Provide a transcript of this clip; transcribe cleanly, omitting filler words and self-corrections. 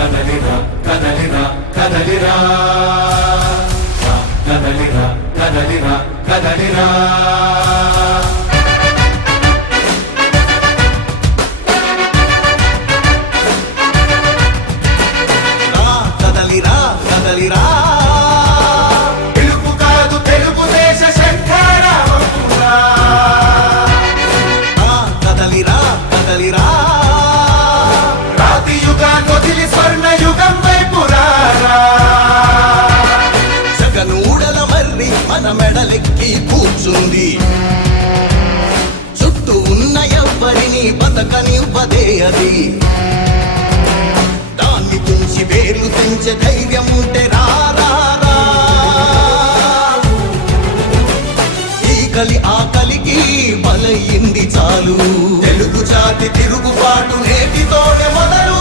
కదలిరా కదలిరా కదలిరా కదలిరా కదలిరా కదలిరా కదలిరా కదలిరా పిలుపు కాదు తెలుగుదేశ శంఖారావమురా కదలిరా కదలిరా రాతి యుగాన్ని వదిలి స్వర్ణ యుగం వైపు రారా జగనూడల మర్రి మన మెడలెక్కి కూర్చుంది చుట్టూ ఉన్న ఎవ్వరిని బతకనివ్వదే అది దాన్ని తుంచి వేర్లు తెంచే ధైర్యం ఉంటే రారా ఈ కలి ఆకలికి బలయింది చాలు తెలుగు జాతి తిరుగుబాటు నేటితోనే మొదలు